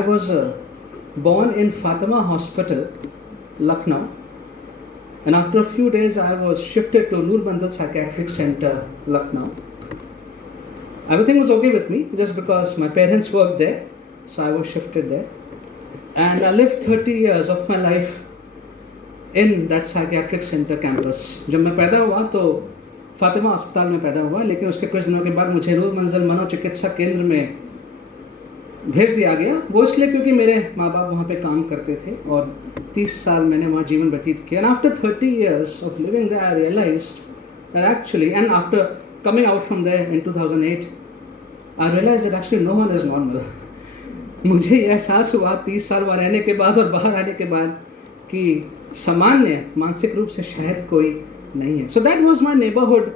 I was born in Fatima Hospital, Lucknow, and after a few days I was shifted to Noor Manzil Psychiatric Center, Lucknow. Everything was okay with me just because my parents worked there, so I was shifted there. And I lived 30 years of my life in that psychiatric center campus. जब मैं पैदा हुआ तो फातिमा अस्पताल में पैदा हुआ, लेकिन उसके कुछ दिनों के बाद मुझे नूर मंजिल मनोचिकित्सा केंद्र में भेज दिया गया। वो इसलिए क्योंकि मेरे माँ बाप वहाँ पे काम करते थे और 30 साल मैंने वहाँ जीवन व्यतीत किया। And after 30 years of living there, I realized that actually, and after coming out from there in 2008, I realized that actually no one is normal. मुझे यह एहसास हुआ 30 साल वहाँ रहने के बाद और बाहर आने के बाद कि सामान्य मानसिक रूप से शायद कोई नहीं है। So that was my neighbourhood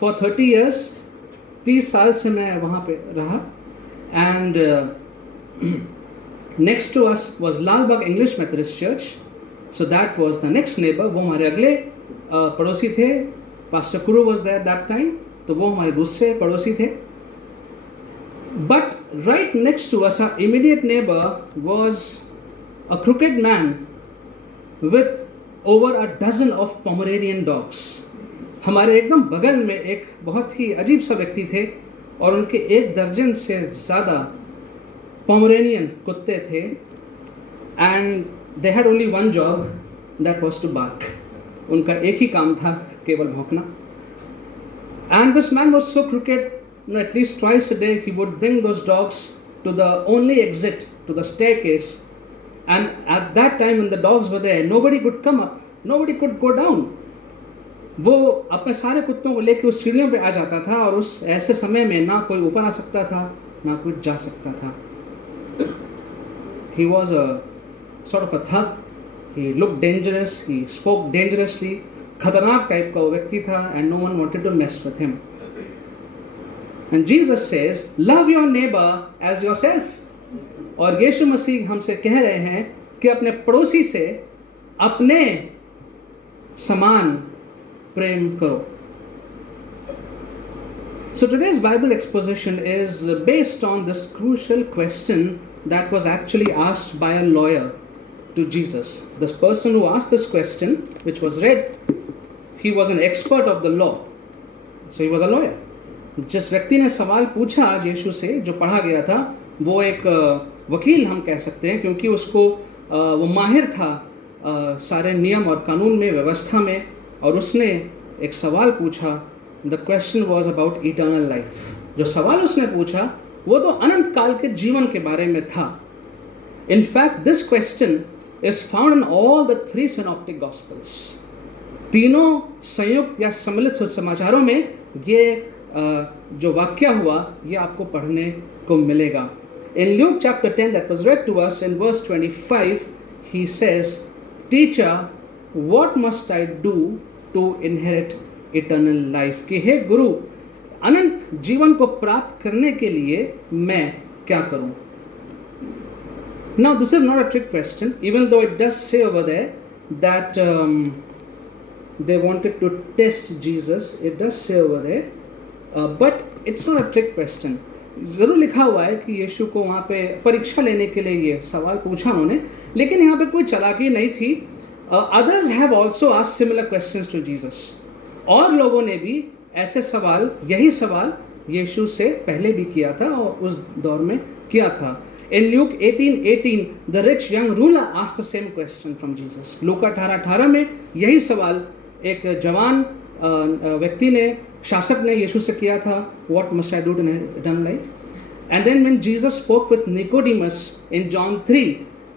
for 30 years। 30 साल से मैं वहाँ पे रहा। And next to us was Lalbagh English Methodist church. So that was the next neighbour. वो हमारे अगले पड़ोसी थे। Pastor Kuru was there that time, तो वो हमारे दूसरे पड़ोसी थे। But right next to us, our immediate neighbor was a crooked man with over a dozen of Pomeranian dogs. हमारे एकदम बगल में एक बहुत ही अजीब सा व्यक्ति थे और उनके 1 दर्जन से ज़्यादा Pomeranian कुत्ते थे। And they had only one job, that was to bark. उनका एक ही काम था, केवल भौंकना। And this man was so crooked, at least twice a day he would bring those dogs to the only exit to the staircase, and at that time when the dogs were there, nobody could come up, nobody could go down. वो अपने सारे कुत्तों को लेकर उस सीढ़ियों पे आ जाता था और उस ऐसे समय में ना कोई ऊपर आ सकता था ना कोई जा सकता था। He was a sort of a thug. He looked dangerous. He spoke dangerously. खतरनाक टाइप का वो व्यक्ति था, and no one wanted to mess with him. And Jesus says, love your neighbor as yourself. और यीशु मसीह हमसे कह रहे हैं कि अपने पड़ोसी से अपने समान प्रेम करो। So today's Bible exposition is based on this crucial question that was actually asked by a lawyer to Jesus. This person who asked this question, which was read, he was an expert of the law. So he was a lawyer. जिस व्यक्ति ने सवाल पूछा आज यीशु से, जो पढ़ा गया था, वो एक वकील हम कह सकते हैं, क्योंकि उसको वो माहिर था सारे नियम और कानून में, व्यवस्था में, और उसने एक सवाल पूछा। The question was about eternal life. जो सवाल उसने पूछा वो तो अनंत काल के जीवन के बारे में था। In fact this question is found in all the 3 synoptic gospels. तीनों संयुक्त या सम्मिलित समाचारों में ये जो वाक्य हुआ ये आपको पढ़ने को मिलेगा। In Luke chapter 10 that was read to us, in verse 25, he says, Teacher, what must I do to inherit eternal life? कि हे गुरु, अनंत जीवन को प्राप्त करने के लिए मैं क्या करूं? Now this is not a trick question, even though it does say over there that they wanted to test Jesus. It does say over there. But it's not a trick question. ज़रूर लिखा हुआ है कि यीशु को वहाँ पे परीक्षा लेने के लिए ये सवाल पूछा उन्होंने, लेकिन यहाँ पे कोई चालाकी नहीं थी। Others have also asked similar questions to Jesus. और लोगों ने भी ऐसे सवाल, यही सवाल यीशु से पहले भी किया था और उस दौर में किया था। In Luke 18:18 the rich young ruler asked the same question from Jesus. लूका 18:18 में यही सवाल एक जवान व्यक्ति ने, शासक ने यीशु से किया था, what must I do to eternal life. And then when Jesus spoke with Nicodemus in John 3,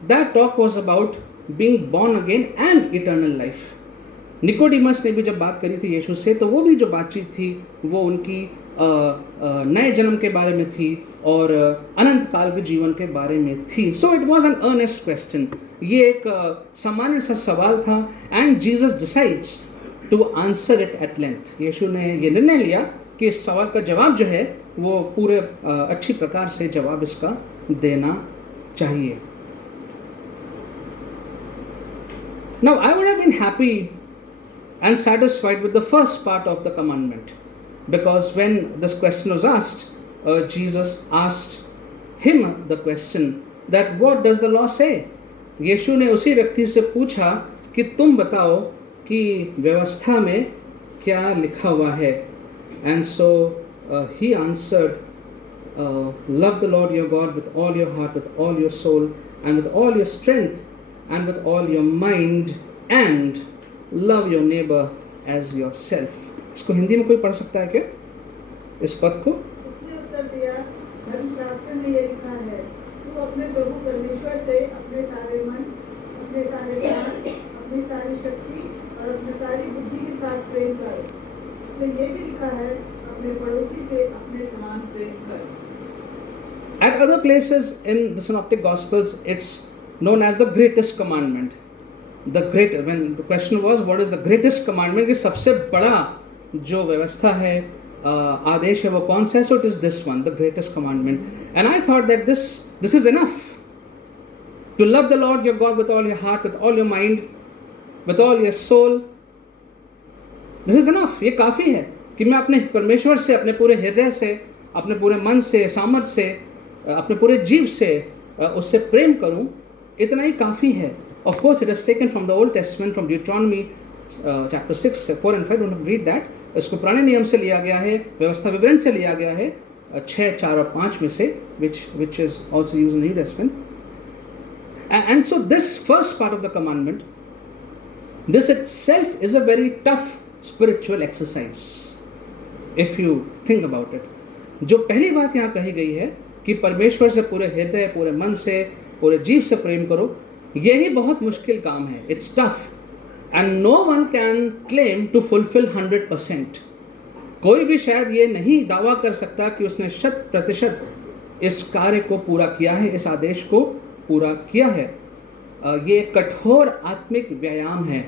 that talk was about being born again and eternal life. Nicodemus ने भी जब बात करी थी यीशु से, तो वो भी जो बातचीत थी वो उनकी नए जन्म के बारे में थी और अनंत काल के जीवन के बारे में थी। So it was an earnest question. ये एक सामान्य सा सवाल था, and Jesus decides to answer it at length. यीशु ने ये निर्णय लिया कि इस सवाल का जवाब जो है वो पूरे अच्छी प्रकार से जवाब इसका देना चाहिए। Now I would have been happy and satisfied with the first part of the commandment, because when this question was asked, Jesus asked him the question that what does the law say? यीशु ने उसी व्यक्ति से पूछा कि तुम बताओ कि व्यवस्था में क्या लिखा हुआ है. And so he answered, love the Lord your God with all your heart, with all your soul, and with all your strength, and with all your mind, and love your neighbor as yourself. इसको हिंदी में कोई पढ़ सकता है क्या, इस पद को? उसने उत्तर दिया, धर्मशास्त्र में ये लिखा है, तू अपने प्रभु परमेश्वर से अपने सारे मन, अपने सारे प्राण, अपनी सारी शक्ति और अपनी सारी बुद्धि के साथ प्रेम कर. उसमें ये भी लिखा है, अपने पड़ोसी से अपने समान प्रेम कर. At other places in the Synoptic Gospels, it's known as the greatest commandment. When the question was, what is the greatest commandment? कि सबसे बड़ा जो व्यवस्था है, आदेश है, वो कौन सा है? So it is this one, the greatest commandment. And I thought that this is enough. To love the Lord your God with all your heart, with all your mind, with all your soul. This is enough. ये काफ़ी है कि मैं अपने परमेश्वर से, अपने पूरे हृदय से, अपने पूरे मन से, सामर्थ से, अपने पूरे जीव से उससे प्रेम करूं. इतना ही काफ़ी है. Of course, it is taken from the Old Testament, from Deuteronomy chapter 6, 4 and 5. Don't read that. इसको पुराने नियम से लिया गया है, व्यवस्था विवरण से लिया गया है, 6, 4 और 5 में से, which is also used in the New Testament. And so this first part of the commandment, this itself is a very tough spiritual exercise, if you think about it. जो पहली बात यहाँ कही गई है कि परमेश्वर से पूरे हृदय, पूरे मन से, पूरे जीव से प्रेम करो, यही बहुत मुश्किल काम है. It's tough. And no one can claim to fulfill 100%. कोई भी शायद ये नहीं दावा कर सकता कि उसने 100% इस कार्य को पूरा किया है, इस आदेश को पूरा किया है. ये कठोर आत्मिक व्यायाम है.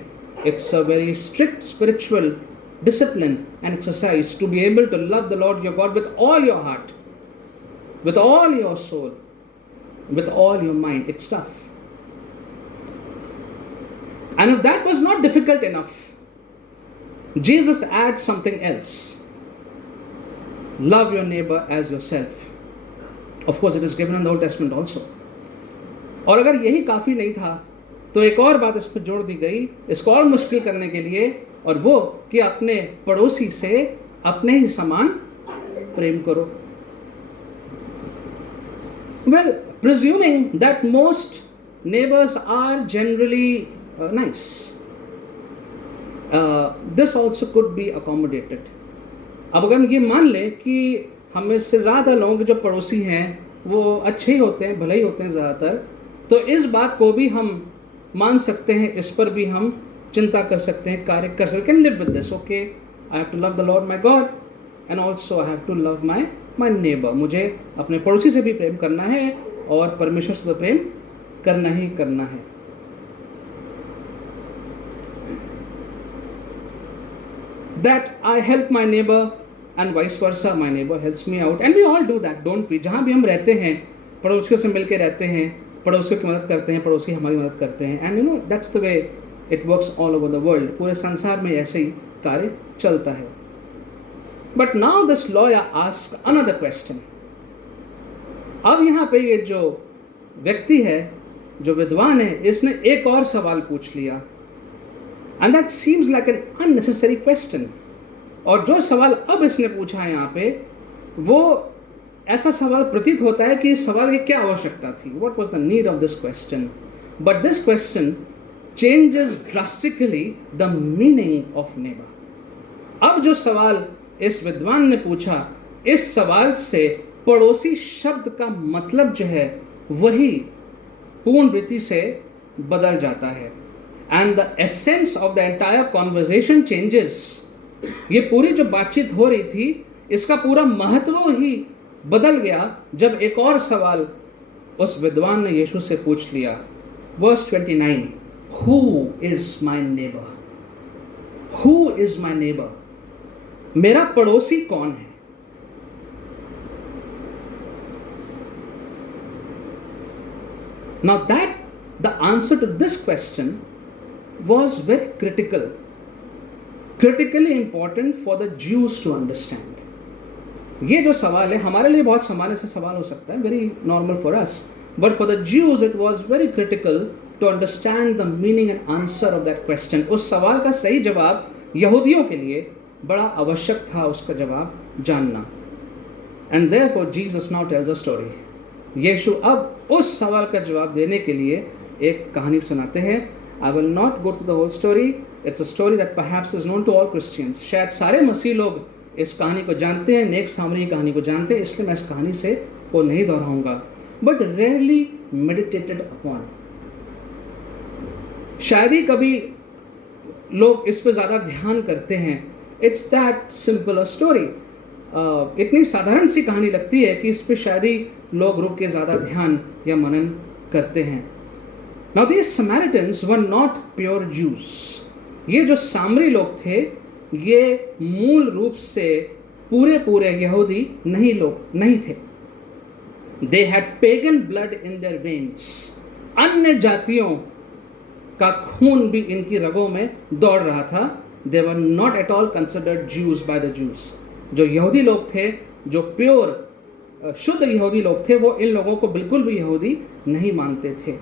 It's a very strict spiritual discipline and exercise to be able to love the Lord your God with all your heart, with all your soul, with all your mind. It's tough. And if that was not difficult enough, Jesus adds something else. Love your neighbor as yourself. Of course, it is given in the Old Testament also. और अगर यही काफ़ी नहीं था, तो एक और बात इस पर जोड़ दी गई, इसको और मुश्किल करने के लिए, और वो कि अपने पड़ोसी से अपने ही समान प्रेम करो. Well, presuming that most neighbors are generally nice, this also could be accommodated. अब अगर हम ये मान लें कि हम इससे ज़्यादा लोगों के जो पड़ोसी हैं वो अच्छे ही होते हैं, भले ही होते हैं ज़्यादातर, तो इस बात को भी हम मान सकते हैं, इस पर भी हम चिंता कर सकते हैं, कार्य कर सकते हैं. Can live with this. Okay, I have to love the Lord my God and also I have to love my neighbour. मुझे अपने पड़ोसी से भी प्रेम करना है और परमेश्वर से तो प्रेम करना ही करना है. That I help my neighbor and vice versa, my neighbor helps me out, and we all do that, don't we? जहाँ भी हम रहते हैं, पड़ोसियों से मिलके रहते हैं, पड़ोसियों की मदद करते हैं, पड़ोसी हमारी मदद करते हैं. And you know that's the way it works all over the world. पूरे संसार में ऐसे ही कार्य चलता है. But now this lawyer asks another question. अब यहाँ पे ये जो व्यक्ति है, जो विद्वान है, इसने एक और सवाल पूछ लिया. And that seems like an unnecessary question. और जो सवाल अब इसने पूछा है यहाँ पे, वो ऐसा सवाल प्रतीत होता है कि इस सवाल की क्या आवश्यकता थी. What was the need of this question? But this question changes drastically the meaning of neighbor. अब जो सवाल इस विद्वान ने पूछा, इस सवाल से पड़ोसी शब्द का मतलब जो है वही पूर्ण रीति से बदल जाता है. And the essence of the entire conversation changes. ये पूरी जो बातचीत हो रही थी, इसका पूरा महत्व ही बदल गया जब एक और सवाल उस विद्वान ने यीशु से पूछ लिया. Verse 29. Who is my neighbor? Who is my neighbor? मेरा पड़ोसी कौन है? Now that the answer to this question was very critically important for the Jews to understand. ये जो सवाल है हमारे लिए बहुत सामान्य से सवाल हो सकता है, very normal for us, But for the Jews, it was very critical to understand the meaning and answer of that question. उस सवाल का सही जवाब यहूदियों के लिए बड़ा आवश्यक था उसका जवाब जानना. And therefore Jesus now tells a story. यीशु अब उस सवाल का जवाब देने के लिए एक कहानी सुनाते हैं. I will not go through the whole story. It's a story that perhaps is known to all Christians. शायद सारे मसीह लोग इस कहानी को जानते हैं, नेक सामरी कहानी को जानते हैं, इसलिए मैं इस कहानी से को नहीं दोहराऊंगा. But rarely meditated upon. शायद ही कभी लोग इस पर ज़्यादा ध्यान करते हैं. It's that simple a story. इतनी साधारण सी कहानी लगती है कि इस पर शायद ही लोग रुक के ज़्यादा ध्यान या मनन करते हैं. Now these Samaritans were not pure Jews. ये जो सामरी लोग थे ये मूल रूप से पूरे यहूदी नहीं थे. They had pagan blood in their veins. अन्य जातियों का खून भी इनकी रगों में दौड़ रहा था. They were not at all considered Jews by the Jews. जो यहूदी लोग थे, जो प्योर शुद्ध यहूदी लोग थे, वो इन लोगों को बिल्कुल भी यहूदी नहीं मानते थे.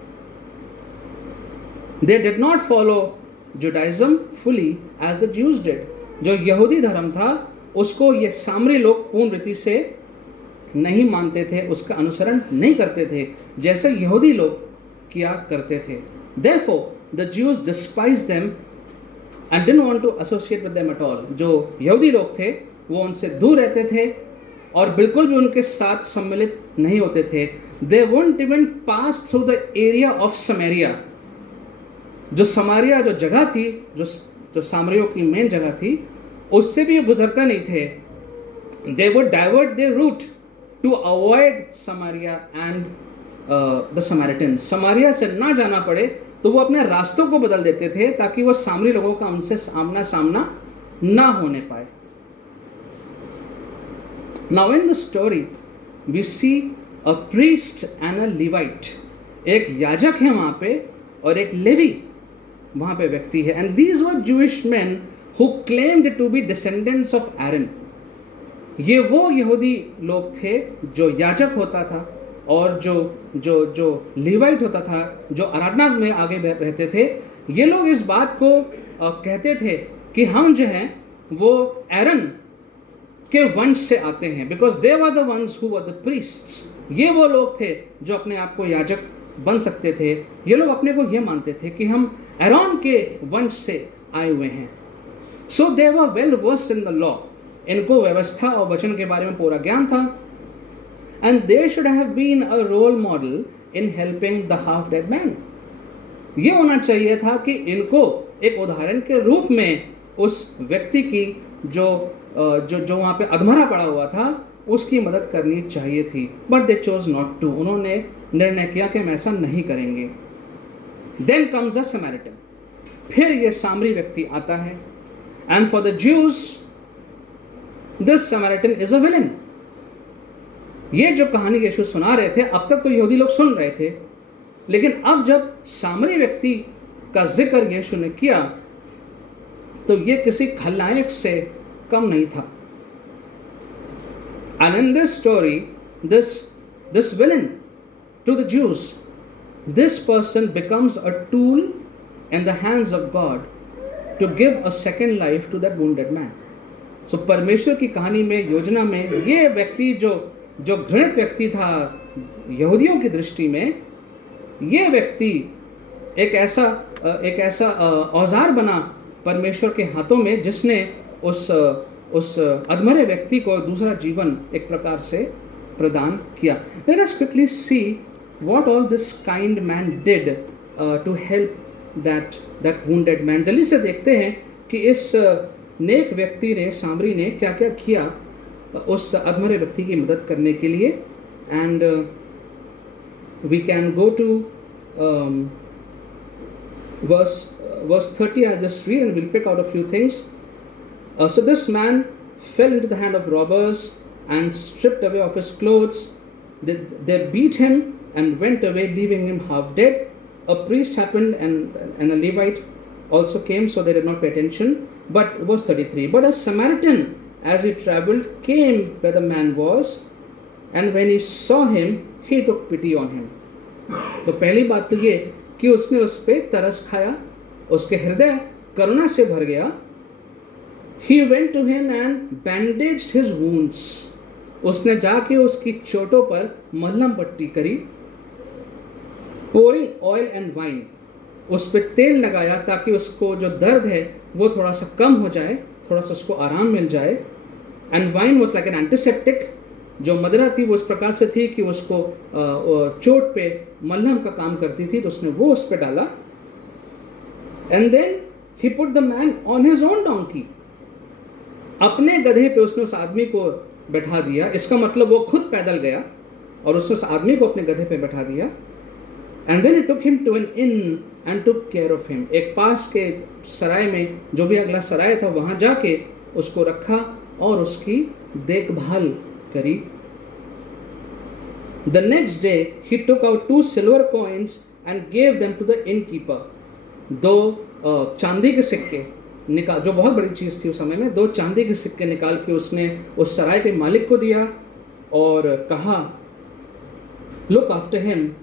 They did not follow Judaism fully as the Jews did. जो यहूदी धर्म था उसको ये सामरी लोग पूर्ण रीति से नहीं मानते थे, उसका अनुसरण नहीं करते थे जैसे यहूदी लोग किया करते थे. Therefore, the Jews despised them and didn't want to associate with them at all. जो यहूदी लोग थे वो उनसे दूर रहते थे और बिल्कुल भी उनके साथ सम्मिलित नहीं होते थे. They wouldn't even pass through the area of Samaria. जो समारिया जो जगह थी, जो सामरियों की मेन जगह थी, उससे भी गुजरता नहीं थे. They would divert their route to avoid Samaria and the Samaritans. Samaria से ना जाना पड़े तो वो अपने रास्तों को बदल देते थे ताकि वो सामरी लोगों का उनसे आमना सामना ना होने पाए. Now in the story we see a priest and a Levite. एक याजक है वहाँ पे और एक लेवी वहाँ पे व्यक्ति है. And these were Jewish men who claimed to be descendants of Aaron. ये वो यहूदी लोग थे जो याजक होता था और जो लीवाइट होता था, जो आराधना में आगे रहते थे. ये लोग इस बात को कहते थे कि हम जो हैं वो एरन के वंश से आते हैं. Because they were the ones who were the priests. ये वो लोग थे जो अपने आप को याजक बन सकते थे. ये लोग अपने को ये मानते थे कि हम एरोन के वंश से आए हुए हैं. So they were well versed in the law. इनको व्यवस्था और वचन के बारे में पूरा ज्ञान था. And they should have been a role model in helping the half dead man. ये होना चाहिए था कि इनको एक उदाहरण के रूप में उस व्यक्ति की जो वहाँ पे अधमरा पड़ा हुआ था उसकी मदद करनी चाहिए थी. But they chose not to. उन्होंने निर्णय किया कि हम ऐसा नहीं करेंगे. Then comes a Samaritan. फिर ये सामरी व्यक्ति आता है. And for the Jews this Samaritan is a villain. ये जो कहानी यीशु सुना रहे थे, अब तक तो यहूदी लोग सुन रहे थे, लेकिन अब जब सामरी व्यक्ति का जिक्र यीशु ने किया तो ये किसी खलनायक से कम नहीं था. And in this story, this villain to the Jews, this person becomes a tool in the hands of God to give a second life to that wounded man. So परमेश्वर की कहानी में, योजना में, ये व्यक्ति जो घृणित व्यक्ति था यहूदियों की दृष्टि में, ये व्यक्ति एक ऐसा औजार बना परमेश्वर के हाथों में जिसने उस अधमरे व्यक्ति को दूसरा जीवन एक प्रकार से प्रदान किया. Let us quickly see what all this kind man did to help that wounded man. जल्दी से देखते हैं कि इस नेक व्यक्ति ने, सामरी ने क्या क्या किया उस अधमरे व्यक्ति की मदद करने के लिए. And we can go to verse 30. I'll just read and we'll pick out a few things. So this man fell into the hand of robbers and stripped away of his clothes. They beat him and went away, leaving him half dead. A priest happened and a Levite also came, so they did not pay attention. But verse 33, but a Samaritan, as he traveled, came where the man was, and when he saw him, he took pity on him. तो पहली बात तो ये कि उसने उस पर तरस खाया, उसके हृदय करुणा से भर गया. He went to him and bandaged his wounds. उसने जाके उसकी चोटों पर मलहम पट्टी करी. Pouring oil and wine. उस पर तेल लगाया ताकि उसको जो दर्द है वो थोड़ा सा कम हो जाए, थोड़ा सा उसको आराम मिल जाए. And wine was like an antiseptic. जो मदिरा थी वो इस प्रकार से थी कि उसको चोट पे मलहम का काम करती थी, तो उसने वो उस पर डाला. And then he put the man on his own donkey. अपने गधे पे उसने उस आदमी को बैठा दिया. इसका मतलब वो खुद पैदल गया और उसने उस आदमी को अपने गधे पे बैठा दिया. And then he took him to an inn and took care of him. एक पास के सराय में, जो भी अगला सराय था, वहाँ जाके उसको रखा और उसकी देखभाल करी. The next day he took out 2 silver coins and gave them to the innkeeper. 2 चांदी के सिक्के निकाल, जो बहुत बड़ी चीज़ थी उस समय में, 2 चांदी के सिक्के निकाल के उसने उस सराय के मालिक को दिया और कहा, Look after him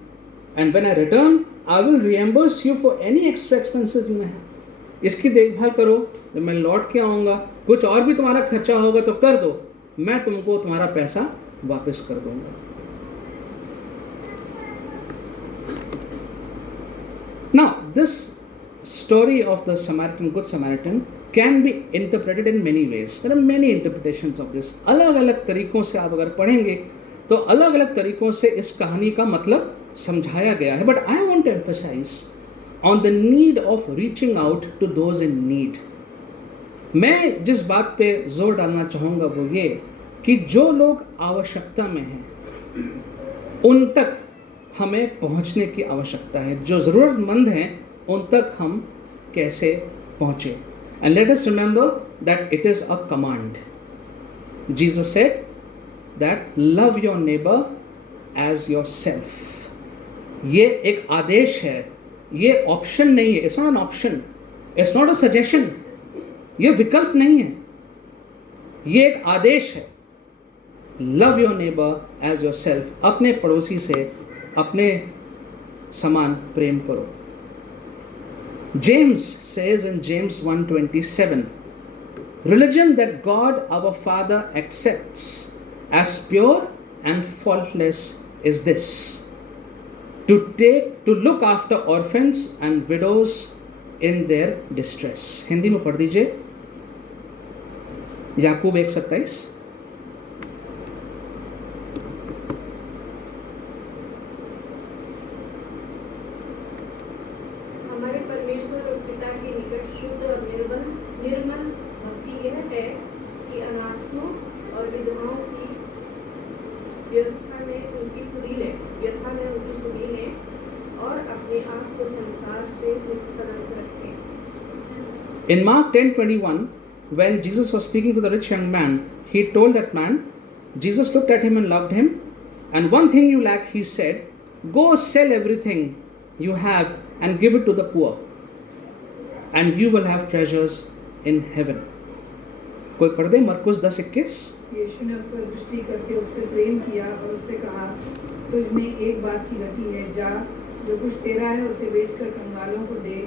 and when I return I will reimburse you for any extra expenses you may have. इसकी देखभाल करो, जब मैं लौट के आऊँगा कुछ और भी तुम्हारा खर्चा होगा तो कर दो, मैं तुमको तुम्हारा पैसा वापस कर दूंगा. Now this story of the Samaritan, Good Samaritan, can be interpreted in many ways. There are many interpretations of this. अलग अलग तरीकों से आप अगर पढ़ेंगे तो अलग अलग तरीकों से इस कहानी का मतलब समझाया गया है. But I want to emphasize on the need of reaching out to those in need. मैं जिस बात पे जोर डालना चाहूँगा वो ये कि जो लोग आवश्यकता में हैं उन तक हमें पहुँचने की आवश्यकता है. जो ज़रूरतमंद हैं उन तक हम कैसे पहुँचे. And let us remember that it is a command. Jesus said that love your neighbor as yourself. ये एक आदेश है, ये ऑप्शन नहीं है. It's not an option. It's not a suggestion. ये विकल्प नहीं है, ये एक आदेश है. Love your neighbor as yourself. अपने पड़ोसी से अपने समान प्रेम करो. James says in James 1:27, religion that God our Father accepts as pure and faultless is this, to look after orphans and widows in their distress. Hindi में पढ़ दीजिए. याकूब 1:27. हमारे परमेश्वर और पिता के निकट शुद्ध और निर्मल भक्ति यह है कि अनाथों और विधवाओं की व्यथा में उनकी सुधी लें और अपने आप को संसार से निष्कलंक रखें. In Mark 10:21, when Jesus was speaking to the rich young man, he told that man, Jesus looked at him and loved him, and one thing you lack, he said, go sell everything you have and give it to the poor, and you will have treasures in heaven. कोई पढ़ दे मरकुस 10:21. यीशु ने उस पर दृष्टि करके उससे प्रेम किया और उससे कहा, तुझ में एक बात की घटी है, जा जो कुछ तेरा है उसे बेचकर कंगालों को दे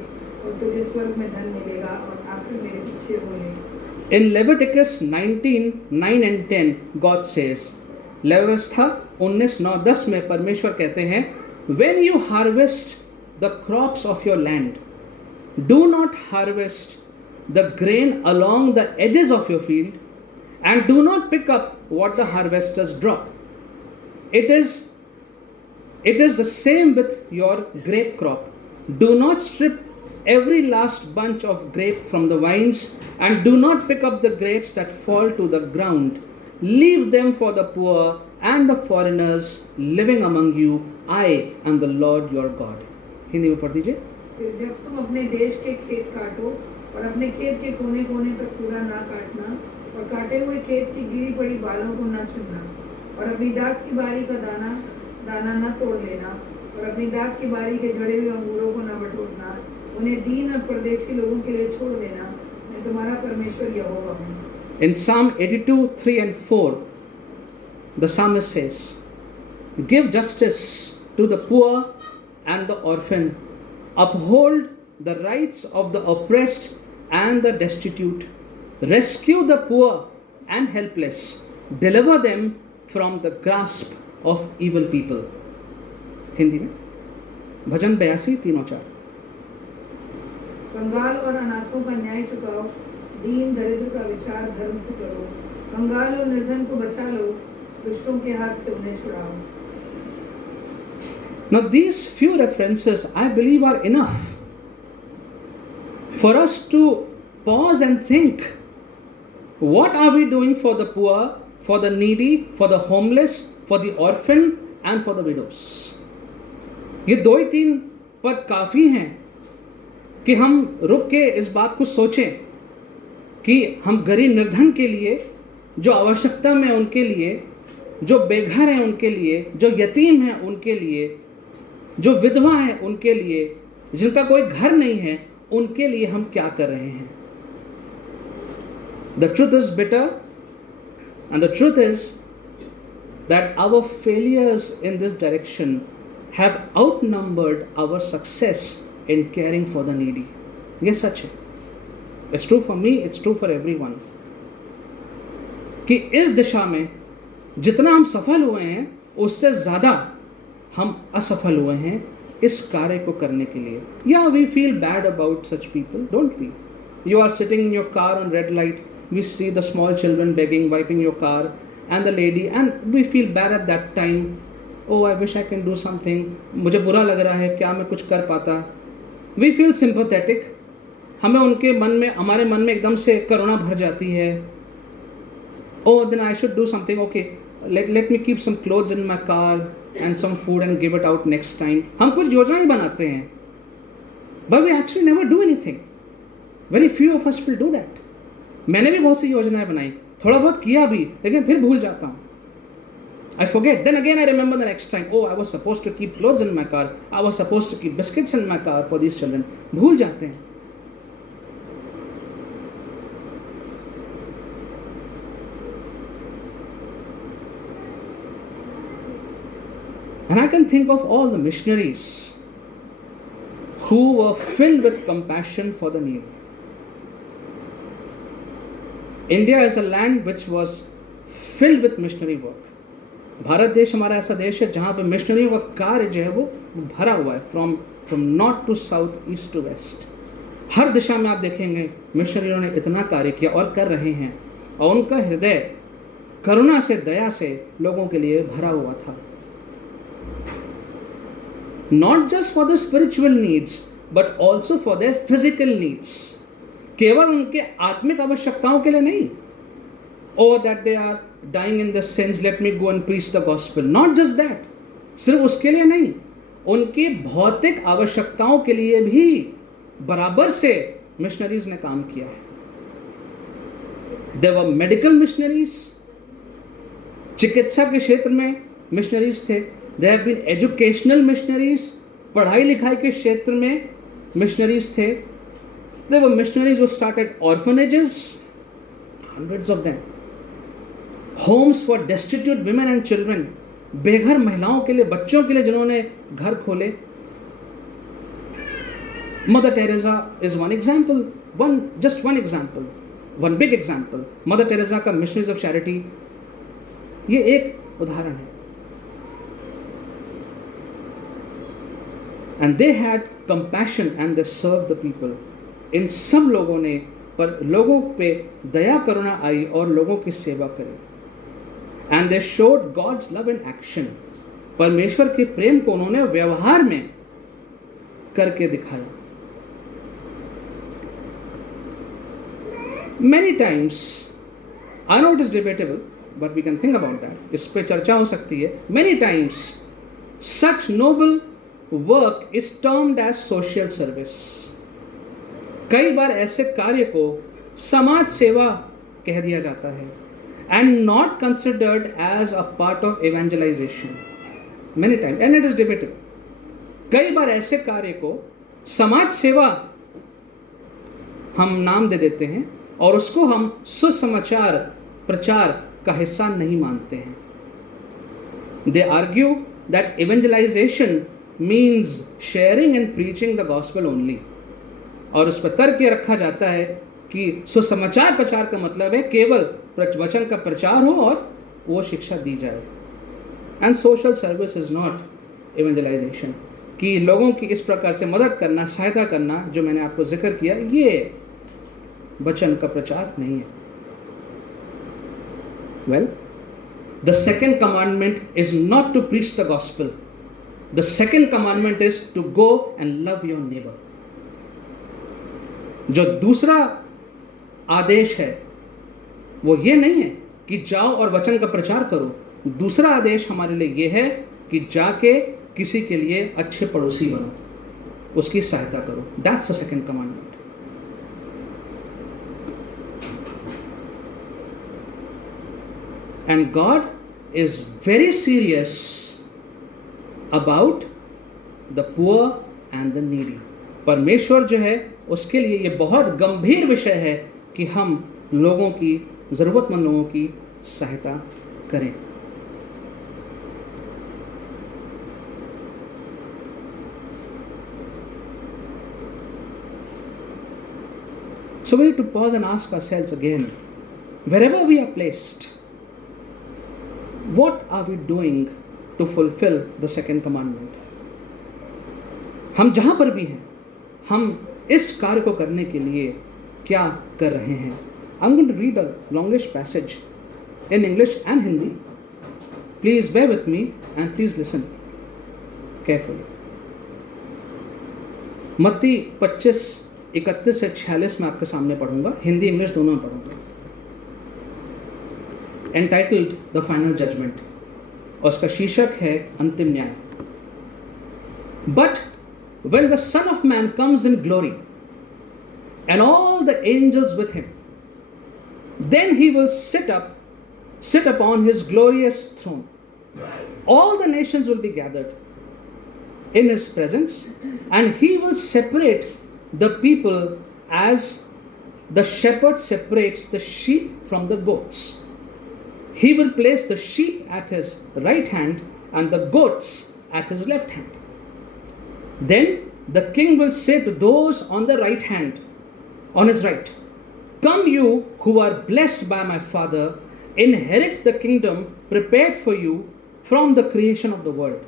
और तुझे स्वर्ग में धन मिलेगा और आखिर मेरे पीछे हो ले. In Leviticus 19:9 and 10, God says, व्यवस्था 19:9-10 में परमेश्वर कहते हैं, when you harvest the crops of your land, do not harvest the grain along the edges of your field, and do not pick up what the harvesters drop. It is the same with your grape crop. Do not strip every last bunch of grape from the vines, and do not pick up the grapes that fall to the ground. Leave them for the poor and the foreigners living among you. I am the Lord your God. Hindi में पढ़ दीजिए. फिर जब तुम अपने देश के खेत काटो और अपने खेत के कोने कोने तक पूरा ना काटना और काटे हुए खेत की गिरी पड़ी बालों को न चुनना और अपनी दाख की बारी का दाना न तोड़ लेना और अपनी दाख की बारी के झड़े हुए अंगूरों को न बटोरना, उन्हें दीन और परदेशी लोगों के लिए छोड़ देना. मैं तुम्हारा परमेश्वर यहोवा हूँ. In Psalm 82:3 and 4, the psalmist says, give justice to the poor and the orphan, uphold the rights of the oppressed and the destitute, rescue the poor and helpless, deliver them from the grasp of evil people. Hindi में भजन 82 3-4। कंगाल और अनाथों का न्याय चुकाओ, दीन दरिद्र का विचार धर्म से करो, कंगाल और निर्धन को बचा लो, दुष्टों के हाथ से उन्हें छुड़ाओ। Now these few references I believe are enough for us to pause and think, what are we doing for the poor, for the needy, for the homeless, for the orphan and for the widows? ये 2-3 पद काफ़ी हैं कि हम रुक के इस बात को सोचें कि हम गरीब निर्धन के लिए, जो आवश्यकता में उनके लिए, जो बेघर हैं उनके लिए, जो यतीम हैं उनके लिए, जो विधवा हैं उनके लिए, जिनका कोई घर नहीं है, उनके लिए हम क्या कर रहे हैं। The truth is bitter, and the truth is that our failures in this direction have outnumbered our success in caring for the needy. ये सच है। It's true for me, it's true for everyone. कि इस दिशा में जितना हम सफल हुए हैं, उससे ज़्यादा हम असफल हुए हैं इस कार्य को करने के लिए। Yeah, we feel bad about such people, don't we? You are sitting in your car on red light, we see the small children begging, wiping your car, and the lady, and we feel bad at that time. Oh, I wish I can do something. मुझे बुरा लग रहा है, क्या मैं कुछ कर पाता? We feel sympathetic. हमें उनके मन में, हमारे मन में एकदम से करुणा भर जाती है। Oh, then I should do something. Okay, let me keep some clothes in my car and some food and give it out next time. हम कुछ योजनाएं बनाते हैं, but we actually never do anything. Very few of us will do that. मैंने भी बहुत सी योजनाएं बनाई, थोड़ा बहुत किया भी, लेकिन फिर भूल जाता हूँ। I forget. Then again I remember the next time. Oh, I was supposed to keep clothes in my car. I was supposed to keep biscuits in my car for these children. भूल जाते हैं। And I can think of all the missionaries who were filled with compassion for the needy. India is a land which was filled with missionary work. Bharat देश हमारा ऐसा देश है जहाँ पे मिशनरी का कार्य जो है वो भरा हुआ है, from north to south, east to west. हर दिशा में आप देखेंगे मिशनरियों ने इतना कार्य किया और कर रहे हैं, और उनका हृदय करुणा से, दया से लोगों के लिए भरा हुआ था। Not just for the spiritual needs, but also for their physical needs. केवल उनके आत्मिक आवश्यकताओं के लिए नहीं। Oh, that they are dying in the sins, let me go and preach the gospel. Not just that. सिर्फ उसके लिए नहीं, उनकी भौतिक आवश्यकताओं के लिए भी बराबर से मिशनरीज ने काम किया है। There were medical missionaries. चिकित्सा के क्षेत्र में मिशनरीज थे। There have been educational missionaries. पढ़ाई लिखाई के क्षेत्र में मिशनरीज थे। There were missionaries who started orphanages, hundreds of them. Homes for destitute women and children. बेघर महिलाओं के लिए, बच्चों के लिए जिन्होंने घर खोले। Mother Teresa is one example. Just one example. One big example. Mother Teresa का Missionaries of Charity, ये एक उदाहरण है। And they had compassion and they served the people. इन सब लोगों ने पर लोगों पे दया करुणा आई और लोगों की सेवा करी। And they showed God's love in action. परमेश्वर के प्रेम को उन्होंने व्यवहार में करके दिखाया। Many times, I know it is debatable, but we can think about that. इस पे चर्चा हो सकती है। Many times, such noble work is termed as social service. कई बार ऐसे कार्य को समाज सेवा कह दिया जाता है, and not considered as a part of evangelization. Many times, and it is debatable. कई बार ऐसे कार्य को समाज सेवा हम नाम दे देते हैं और उसको हम सुसमाचार प्रचार का हिस्सा नहीं मानते हैं। They argue that evangelization means sharing and preaching the gospel only. और उस पर तर्क ये रखा जाता है कि सुसमाचार प्रचार का मतलब है केवल वचन का प्रचार हो और वो शिक्षा दी जाए. And social service is not evangelisation, कि लोगों की इस प्रकार से मदद करना, सहायता करना, जो मैंने आपको जिक्र किया, ये वचन का प्रचार नहीं है. Well, the second commandment is not to preach the gospel. The second commandment is to go and love your neighbour. जो दूसरा आदेश है वो ये नहीं है कि जाओ और वचन का प्रचार करो. दूसरा आदेश हमारे लिए ये है कि जाके किसी के लिए अच्छे पड़ोसी बनो, उसकी सहायता करो. That's the second commandment. And God is very serious about the poor and the needy. परमेश्वर जो है उसके लिए ये बहुत गंभीर विषय है कि हम लोगों की, ज़रूरतमंद लोगों की सहायता करें. So we need to pause and ask ourselves again, wherever we are placed, what are we doing to fulfill the second commandment? हम जहाँ पर भी हैं, हम इस कार्य को करने के लिए क्या कर रहे हैं? I'm going to read a longish passage in English and Hindi. Please bear with me and please listen carefully. मत्ती 25:31 से 46 में आपके सामने पढ़ूंगा, हिंदी इंग्लिश दोनों में पढ़ूंगा. Entitled The Final Judgment, और उसका शीर्षक है अंतिम न्याय. But when the Son of Man comes in glory and all the angels with him, then he will sit upon his glorious throne. All the nations will be gathered in his presence, and he will separate the people as the shepherd separates the sheep from the goats. He will place the sheep at his right hand and the goats at his left hand. Then the king will say to those on the right hand, on his right, "Come you who are blessed by my Father, inherit the kingdom prepared for you from the creation of the world.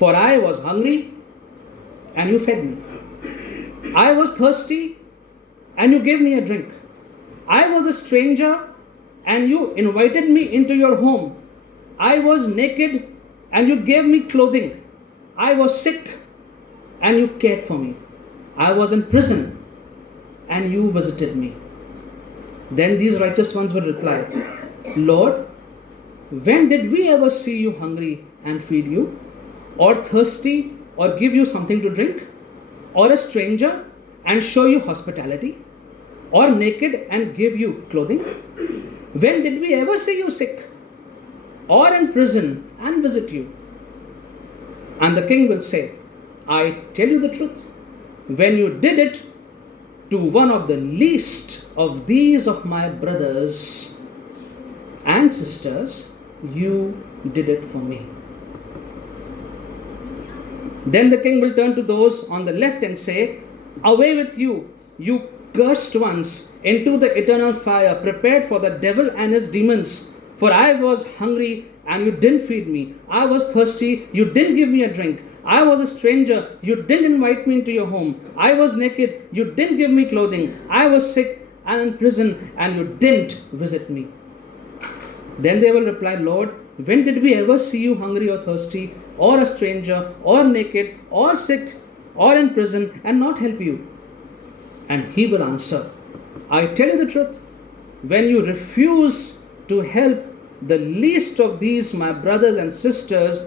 For I was hungry and you fed me. I was thirsty and you gave me a drink. I was a stranger and you invited me into your home. I was naked and you gave me clothing. I was sick and you cared for me. I was in prison and you visited me." Then these righteous ones will reply, "Lord, when did we ever see you hungry and feed you, or thirsty or give you something to drink, or a stranger and show you hospitality, or naked and give you clothing? When did we ever see you sick or in prison and visit you?" And the king will say, "I tell you the truth, when you did it to one of the least of these of my brothers and sisters, you did it for me." Then the king will turn to those on the left and say, "Away with you, you cursed ones, into the eternal fire prepared for the devil and his demons. For I was hungry and you didn't feed me. I was thirsty, you didn't give me a drink. I was a stranger, you didn't invite me into your home. I was naked, you didn't give me clothing. I was sick and in prison, and you didn't visit me." Then they will reply, "Lord, when did we ever see you hungry or thirsty, or a stranger, or naked, or sick, or in prison, and not help you?" And he will answer, "I tell you the truth, when you refused to help the least of these my brothers and sisters,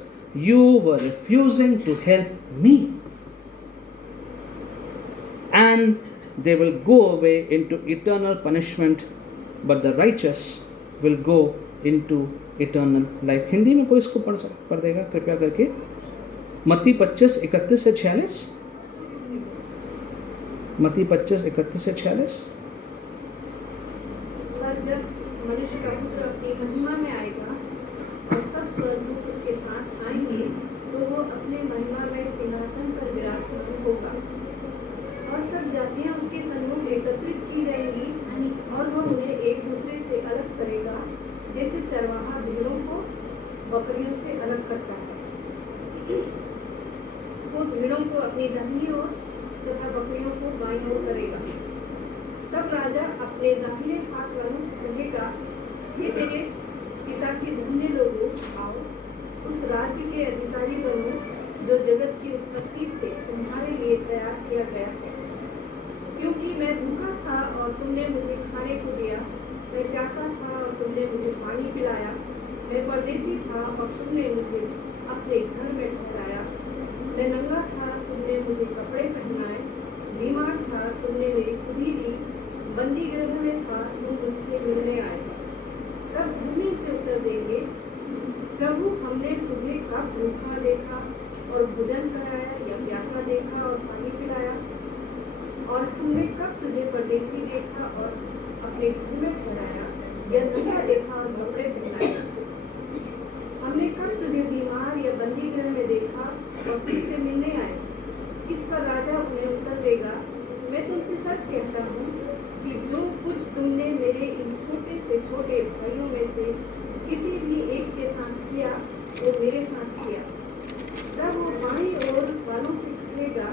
you were refusing to help me." And they will go away into eternal punishment, but the righteous will go into eternal life. Hindi में कोई इसको पढ़ देगा कृपया करके? मत्ती 25:31 से 46. मत्ती 25:31 से 46. पर जब मनुष्य का पुत्र अपनी महिमा में आएगा और सब स्वर्गदूत उसके साथ आएंगे, तो वो अपने अपने महिमामय सिंहासन पर विराजमान होगा और सब जातियां उसके सम्मुख एकत्रित की जाएंगी और वह उन्हें एक दूसरे से अलग करेगा, जैसे चरवाहा भेड़ों को बकरियों से अलग करता है। वो भेड़ों को अपनी दाहिनी ओर तथा बकरियों को बाईं ओर करेगा। तब राजा अपने दाहिने हाथ वालों से कहेगा, हे मेरे पिता के धन्य लोगों, आओ उस राज्य के अधिकारी बनो जो जगत की उत्पत्ति से तुम्हारे लिए तैयार किया गया है। क्योंकि मैं भूखा था और तुमने मुझे खाने को दिया, मैं प्यासा था और तुमने मुझे पानी पिलाया, मैं परदेसी था और तुमने मुझे अपने घर में ठहराया, मैं नंगा था तुमने मुझे कपड़े पहनाए, बीमार था तुमने मेरी सुधि ली, बंदी गृह में था तुम मुझसे मिलने आए। तब धर्मी उसे उत्तर देंगे, प्रभु हमने तुझे कब भूखा देखा और भोजन कराया या प्यासा देखा और पानी पिलाया, और हमने कब तुझे परदेसी देखा और अपने घर में ठहराया या नंगा देखा और कपड़े पहनाए। हमने कब तुझे बीमार या बंदी गृह में देखा और तुझसे मिलने आए। इस पर राजा उन्हें उत्तर देगा, मैं तुमसे सच कहता हूँ कि जो कुछ तुमने मेरे इन छोटे से छोटे भाइयों में से किसी भी एक के साथ किया, वो मेरे साथ किया। तब वो बाईं ओर वालों से कहेगा,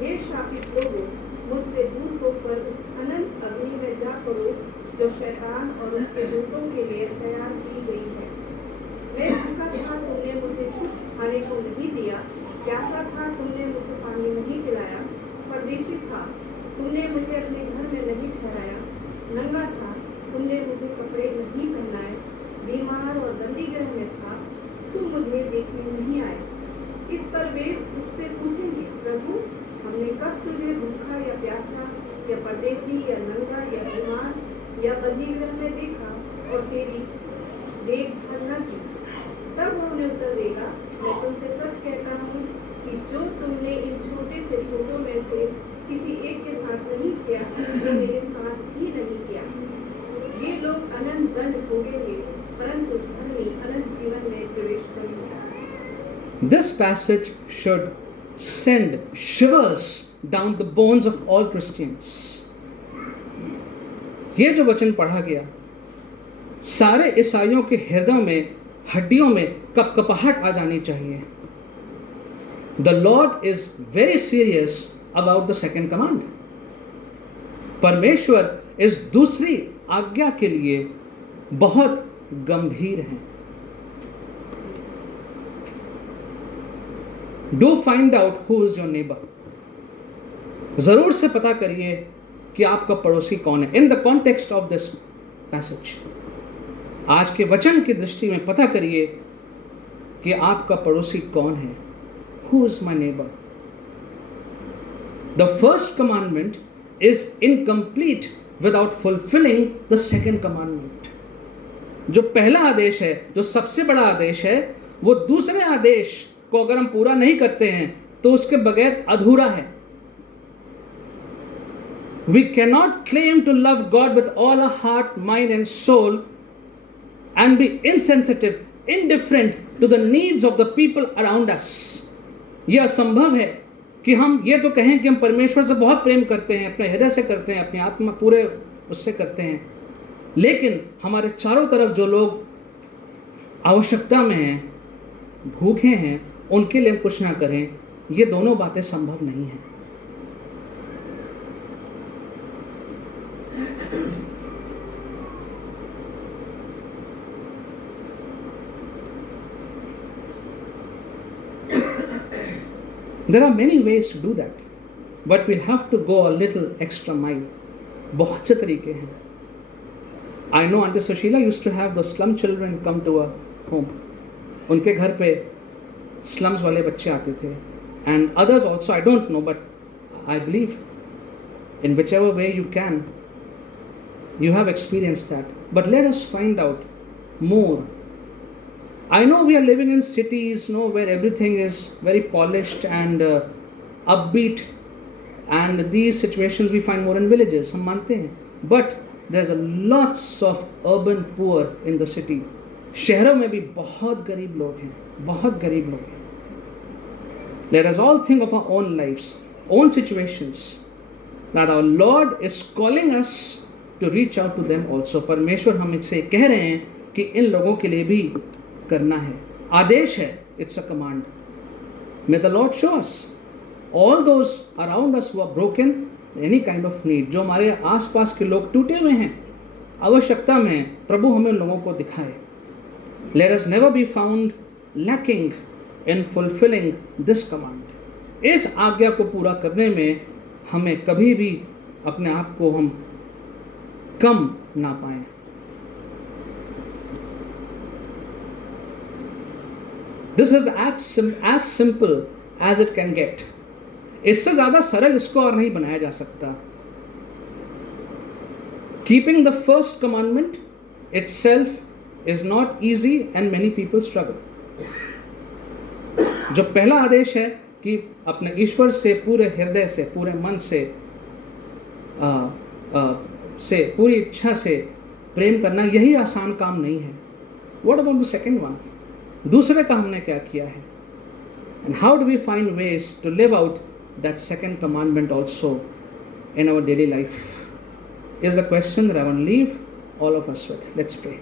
हे शापित लोगों, मुझसे दूर होकर उस अनंत अग्नि में जा पड़ो जो शैतान और उसके दूतों के लिए तैयार की गई है। मैं भूखा था तुमने मुझे कुछ खाने को नहीं दिया, प्यासा था तुमने मुझे पानी नहीं पिलाया, परदेशी था तुमने मुझे अपने घर में नहीं ठहराया, नंगा था तुमने मुझे कपड़े नहीं पहनाए, बीमार और बंदी गृह में था तुम मुझे देखने नहीं आए। इस पर वे उससे पूछेंगे, प्रभु हमने कब तुझे भूखा या प्यासा या परदेसी या नंगा या बीमार या बंदी गृह में देखा और तेरी देखभाल न की। तब वो उन्हें उत्तर देगा, मैं तुमसे सच कहता हूँ कि जो तुमने इन छोटे से छोटों में से किसी एक के साथ नहीं किया, वो मेरे साथ भी नहीं किया। ये लोग अनंत दंड भोगेंगे, परंतु धर्मी अनंत जीवन में प्रवेश करेंगे। This passage should send shivers down the bones of all Christians. ये जो वचन पढ़ा गया, सारे ईसाइयों के हृदय में, हड्डियों में कपकपाहट आ जानी चाहिए। The Lord is very serious about the second command. परमेश्वर इस दूसरी आज्ञा के लिए बहुत गंभीर हैं। Do find out who is your neighbor. जरूर से पता करिए कि आपका पड़ोसी कौन है। In the context of this passage, आज के वचन की दृष्टि में पता करिए कि आपका पड़ोसी कौन है। Who is my neighbor? The first commandment is incomplete without fulfilling the second commandment. जो पहला आदेश है, जो सबसे बड़ा आदेश है, वो दूसरे आदेश को अगर हम पूरा नहीं करते हैं तो उसके बगैर अधूरा है। We cannot claim to love God with all our heart, mind and soul and be insensitive, indifferent to the needs of the people around us. यह असंभव है कि हम ये तो कहें कि हम परमेश्वर से बहुत प्रेम करते हैं, अपने हृदय से करते हैं, अपनी आत्मा पूरे उससे करते हैं, लेकिन हमारे चारों तरफ जो लोग आवश्यकता में हैं, भूखे हैं, उनके लिए हम कुछ ना करें। ये दोनों बातें संभव नहीं हैं। There are many ways to do that, but we'll have to go a little extra mile. बहुत से तरीके हैं। I know Aunty Sushila used to have the slum children come to her home. उनके घर पे slums वाले बच्चे आते थे, and others also. I don't know, but I believe in whichever way you can, you have experienced that. But let us find out more. I know we are living in cities, where everything is very polished and upbeat, and these situations we find more in villages. हम मानते हैं, but there's a lots of urban poor in the city. शहरों में भी बहुत गरीब लोग हैं, बहुत गरीब लोग हैं। Let us all think of our own lives, own situations, that our Lord is calling us to reach out to them also. परमेश्वर हम इससे कह रहे हैं कि इन लोगों के लिए भी करना है, आदेश है, it's a command. May the Lord show us all those around us who are broken, any kind of need, जो हमारे आसपास के लोग टूटे हुए हैं, आवश्यकता में हैं, प्रभु हमें लोगों को दिखाए. Let us never be found lacking in fulfilling this command. इस आज्ञा को पूरा करने में हमें कभी भी अपने आप को हम कम ना पाएं. This is as simple as it can get. इससे ज़्यादा सरल इसको और नहीं बनाया जा सकता. Keeping the first commandment itself is not easy and many people struggle. जो पहला आदेश है कि अपने ईश्वर से पूरे हृदय से, पूरे मन से, पूरी इच्छा से प्रेम करना, यही आसान काम नहीं है. What about the second one? दूसरे का हमने क्या किया है? And how do we find ways to live out that second commandment also in our daily life? Is the question that I want to leave all of us with. Let's pray.